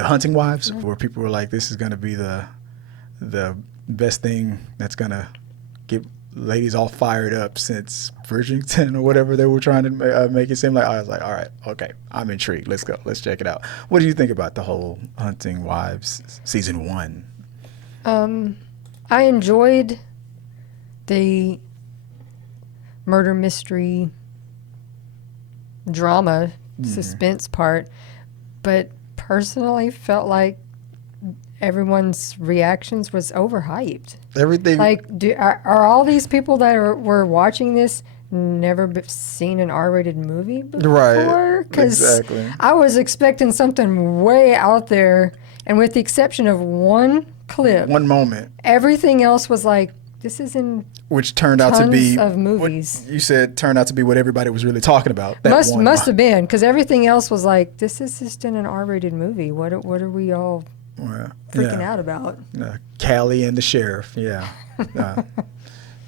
the Hunting Wives, where people were like, this is going to be the best thing that's going to get ladies all fired up since Bridgerton or whatever they were trying to make it seem like. I was like, all right, okay, I'm intrigued. Let's go. Let's check it out. What do you think about the whole Hunting Wives season 1? I enjoyed the murder mystery drama suspense part, but personally felt like everyone's reactions was overhyped. Everything. Like, are all these people that were watching this never seen an R-rated movie before? Right. Because exactly. I was expecting something way out there, and with the exception of one clip, one moment, everything else was like, this is in which turned out to be of movies. What you said turned out to be what everybody was really talking about. Must have been, because everything else was like, this is just in an R-rated movie. What are we all freaking out about? Callie and the sheriff,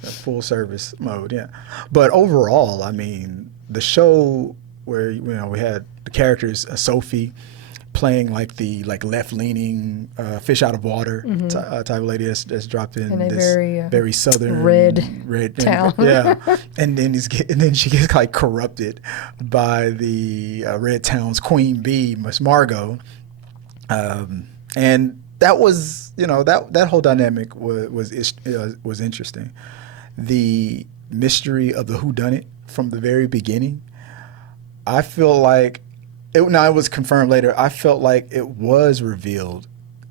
full service mode, But overall, I mean, the show where we had the characters, Sophie playing like the left-leaning fish out of water type of lady that's dropped in this very southern red town. And then she gets like corrupted by the red town's queen bee, Miss Margot, and that was that whole dynamic was interesting. The mystery of the whodunit from the very beginning, I feel like. It was confirmed later. I felt like it was revealed.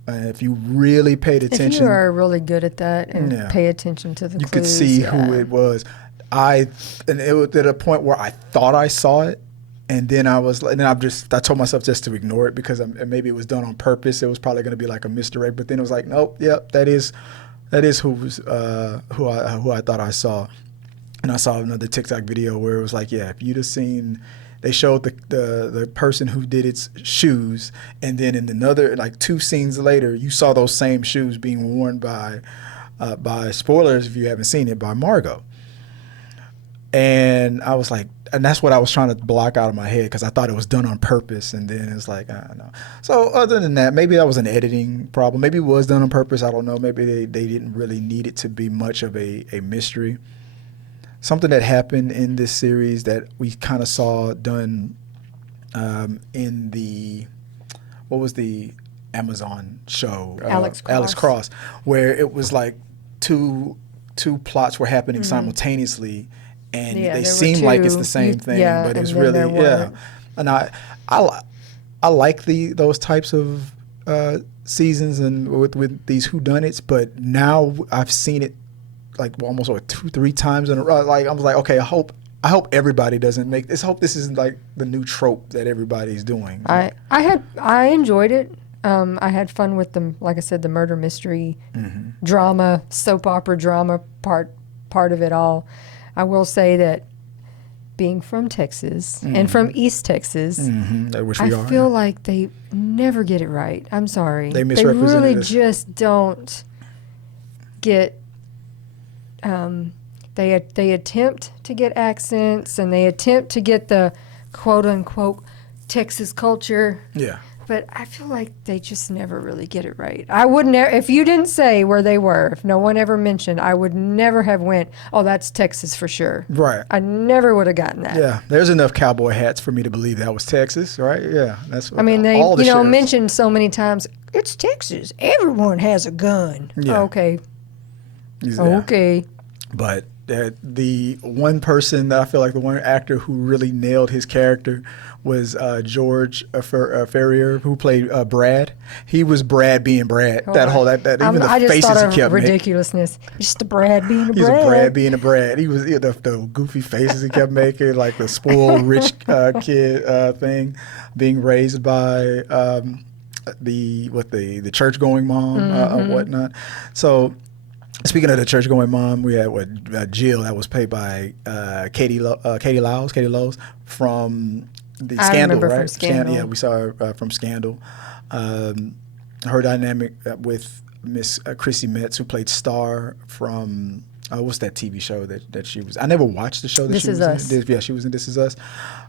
If you really paid attention. If you are really good at that and pay attention to the clues. You could see who it was. And it was at a point where I thought I saw it. And then I told myself just to ignore it because maybe it was done on purpose. It was probably going to be like a misdirect. But then it was like, nope, that is who I thought I saw. And I saw another TikTok video where it was like, if you'd have seen. They showed the person who did its shoes, and then in another, like 2 scenes later, you saw those same shoes being worn by spoilers if you haven't seen it, by Margot. And I was like, and that's what I was trying to block out of my head because I thought it was done on purpose, and then it's like, I don't know. So other than that, maybe that was an editing problem. Maybe it was done on purpose. I don't know. Maybe they didn't really need it to be much of a mystery. Something that happened in this series that we kind of saw done in the, what was the Amazon show? Alex Cross, where it was like two plots were happening simultaneously, and they seemed like it's the same thing, but it's really And I like those types of seasons and with these whodunits, but now I've seen it like almost 2-3 times in a row. Like I was like, okay, I hope everybody doesn't make this. I hope this isn't like the new trope that everybody's doing. I enjoyed it. I had fun with them. Like I said, the murder mystery drama, soap opera drama part of it all. I will say that being from Texas and from East Texas, I feel like they never get it right. I'm sorry. They misrepresented really just don't get. They attempt to get accents and they attempt to get the quote unquote Texas culture. Yeah. But I feel like they just never really get it right. I would never, if you didn't say where they were, if no one ever mentioned, I would never have went, oh, that's Texas for sure. Right. I never would have gotten that. Yeah. There's enough cowboy hats for me to believe that was Texas, right? Yeah. That's what they mentioned so many times, it's Texas. Everyone has a gun. Yeah. Okay. Yeah. Okay. But the one person that I feel like the one actor who really nailed his character was George Ferrier, who played Brad. He was Brad being Brad. Even the faces he kept ridiculousness. Just the Brad being a Brad. He's a Brad being a Brad. He was the goofy faces he kept making, like the spoiled rich kid thing, being raised by the church going mom and whatnot. So. Speaking of the church-going mom, we had Jill that was played by Katie Lowes from the Scandal, right? From Scandal. Yeah, we saw her from Scandal. Her dynamic with Miss Chrissy Metz, who played Star from what's that TV show that she was? I never watched the show that This she Is was Us. in. Yeah, she was in This Is Us.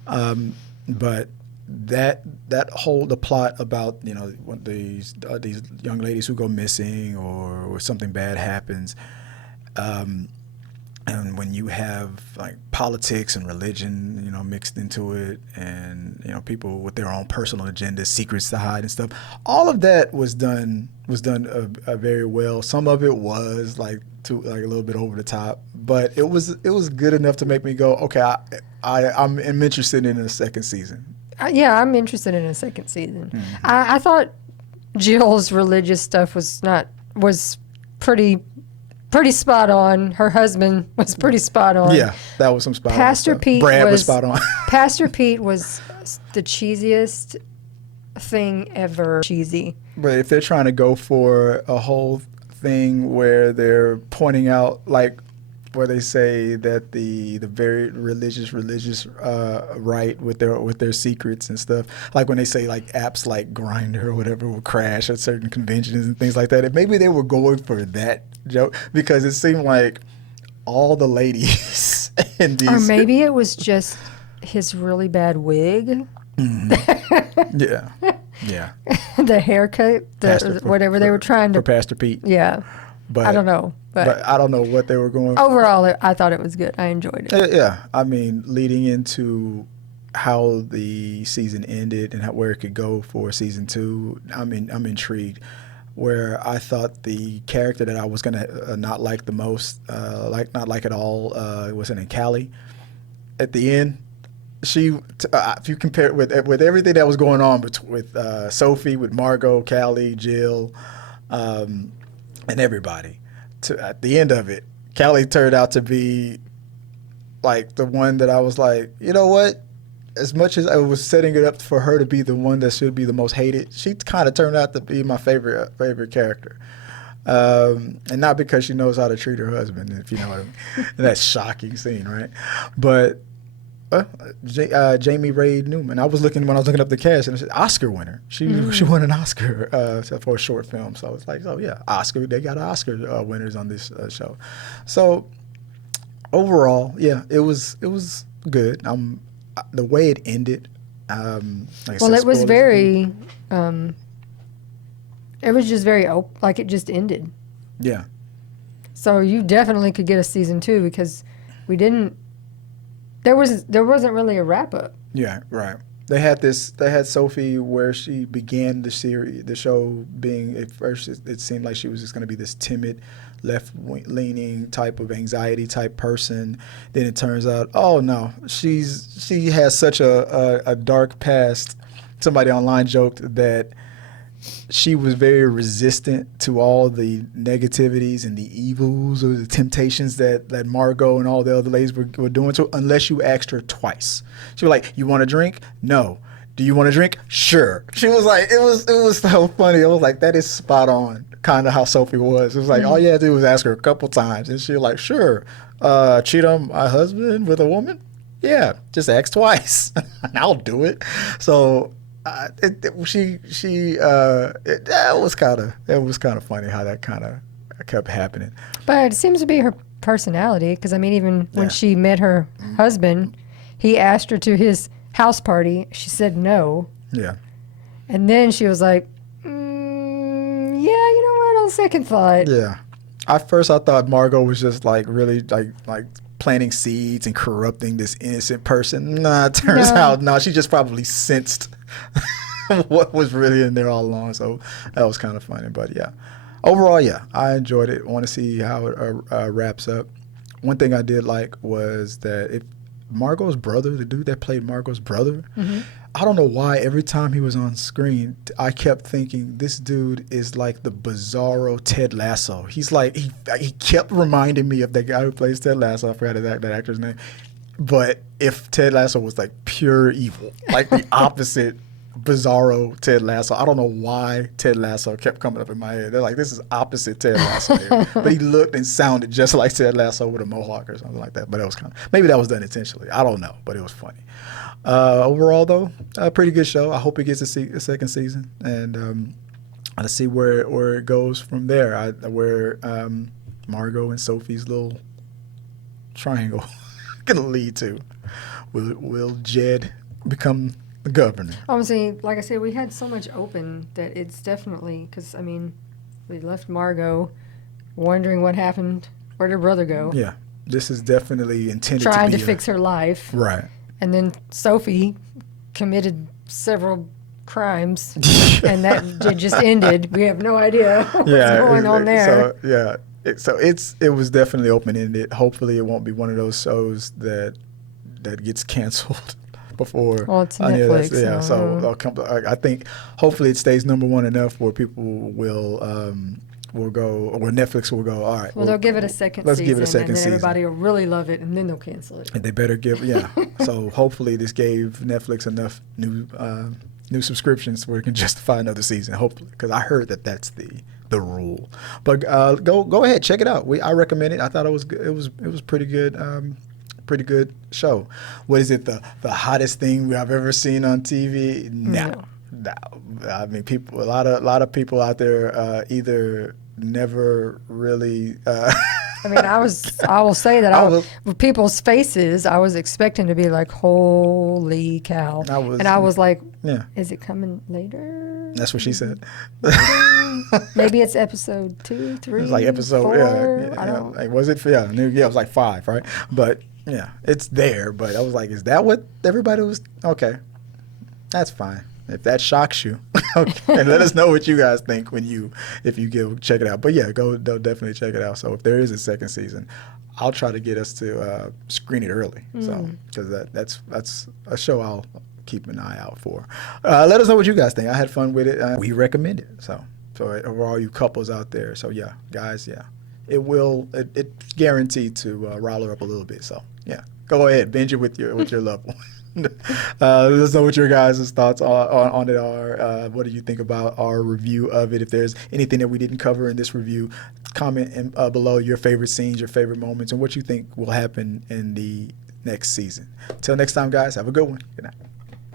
But that whole the plot about when these young ladies who go missing or something bad happens, and when you have like politics and religion mixed into it, and people with their own personal agendas, secrets to hide and stuff, all of that was done very well. Some of it was like a little bit over the top, but it was good enough to make me go, okay, I'm interested in a second season. Yeah, I'm interested in a second season. Mm-hmm. I thought Jill's religious stuff was pretty spot on. Her husband was pretty spot on. Yeah, that was some spot Pastor on stuff. Pete Brad was spot on. Pastor Pete was the cheesiest thing ever. Cheesy. But if they're trying to go for a whole thing where they're pointing out, like, where they say that the very religious right with their secrets and stuff, like when they say like apps like Grindr or whatever will crash at certain conventions and things like that, and maybe they were going for that joke because it seemed like all the ladies in these, or maybe it was just his really bad wig. Mm-hmm. yeah The haircut, whatever they were trying to for Pastor Pete. Yeah, but I don't know. But I don't know what they were going for. Overall, I thought it was good. I enjoyed it. Yeah, I mean, leading into how the season ended and where it could go for season 2, I'm intrigued. Where I thought the character that I was gonna not like the most, not like at all, was in Callie. At the end, she, if you compare it with everything that was going on with Sophie, with Margot, Callie, Jill, and everybody. At the end of it, Callie turned out to be like the one that I was like, you know what? As much as I was setting it up for her to be the one that should be the most hated, she kind of turned out to be my favorite character. And not because she knows how to treat her husband, if you know what I mean. That shocking scene, right? But Jamie Ray Newman. I was looking up the cast, and it said Oscar winner. She won an Oscar for a short film. So I was like, oh yeah, Oscar. They got Oscar winners on this show. So overall, yeah, it was good. The way it ended. Like well, it was very. It was just very like it just ended. Yeah. So you definitely could get a season 2 because we didn't. There wasn't really a wrap up. Yeah, right. They had Sophie where she began the show being, at first it seemed like she was just going to be this timid, left-leaning type of anxiety type person. Then it turns out, oh no, she has such a dark past. Somebody online joked that she was very resistant to all the negativities and the evils or the temptations that Margot and all the other ladies were doing to her, unless you asked her twice. She was like, you want a drink? No. Do you want a drink? Sure. She was like, it was so funny. I was like, that is spot on, kind of how Sophie was. It was like, all you had to do was ask her a couple times. And she was like, sure. Cheat on my husband with a woman? Yeah, just ask twice. And I'll do it. So it was kind of funny how that kind of kept happening. But it seems to be her personality because I mean, even when she met her husband, he asked her to his house party. She said no. Yeah. And then she was like, yeah, you know what? On second thought. Yeah. At first, I thought Margot was just like really like planting seeds and corrupting this innocent person. Nah, it turns out no, she just probably sensed what was really in there all along. So that was kind of funny. But yeah, overall, yeah, I enjoyed it. I want to see how it wraps up. One thing I did like was that if Margot's brother, the dude that played Margot's brother, I don't know why every time he was on screen, I kept thinking this dude is like the bizarro Ted Lasso. He's like, he kept reminding me of the guy who plays Ted Lasso. I forgot that actor's name. But if Ted Lasso was like pure evil, like the opposite bizarro Ted Lasso. I don't know why Ted Lasso kept coming up in my head. They're like, this is opposite Ted Lasso here. But he looked and sounded just like Ted Lasso with a mohawk or something like that. But it was maybe that was done intentionally. I don't know, but it was funny. Overall, though, a pretty good show. I hope it gets a second season, and I'll see where it goes from there. Where Margot and Sophie's little triangle gonna lead to. Will Jed become The governor. Honestly, like I said, we had so much open that it's definitely because I mean, we left Margot wondering what happened. Where'd her brother go? Yeah, this is definitely intended Trying to to be fix her life. right. And then Sophie committed several crimes, and that just ended. We have no idea what's going on there. So it was definitely open ended. Hopefully, it won't be one of those shows that gets canceled before. Well, it's Netflix. Yeah, so I think hopefully it stays number one enough where people will go, or Netflix will go, all right. Well, they'll give it a second let's season, give it a second and then season. everybody will really love it, and then they'll cancel it. And they better so hopefully this gave Netflix enough new subscriptions where it can justify another season, hopefully, because I heard that's the rule. But go ahead, check it out. I recommend it. I thought it was good. It was pretty good. Pretty good show. What is it? The hottest thing I've ever seen on TV? No. I mean, a lot of people out there either never really. I mean, I will say that with people's faces, I was expecting to be like, holy cow. I was like, yeah. Is it coming later? That's what she said. Maybe it's episode 2, 3, It's like episode 4. I don't. Like, was it? Yeah, it was like 5, right? But yeah, it's there. But I was like, is that what everybody was? Okay, that's fine. If that shocks you, okay, and let us know what you guys think if you check it out. But yeah, they'll definitely check it out. So if there is a second season, I'll try to get us to screen it early. So because that's a show I'll keep an eye out for. Let us know what you guys think. I had fun with it. We recommend it. So for all you couples out there. So yeah, guys, yeah, it's guaranteed to rile her up a little bit. So yeah, go ahead, binge it with your loved one. Let us know what your guys' thoughts on it are. What do you think about our review of it? If there's anything that we didn't cover in this review, comment below your favorite scenes, your favorite moments, and what you think will happen in the next season. Till next time, guys, have a good one. Good night.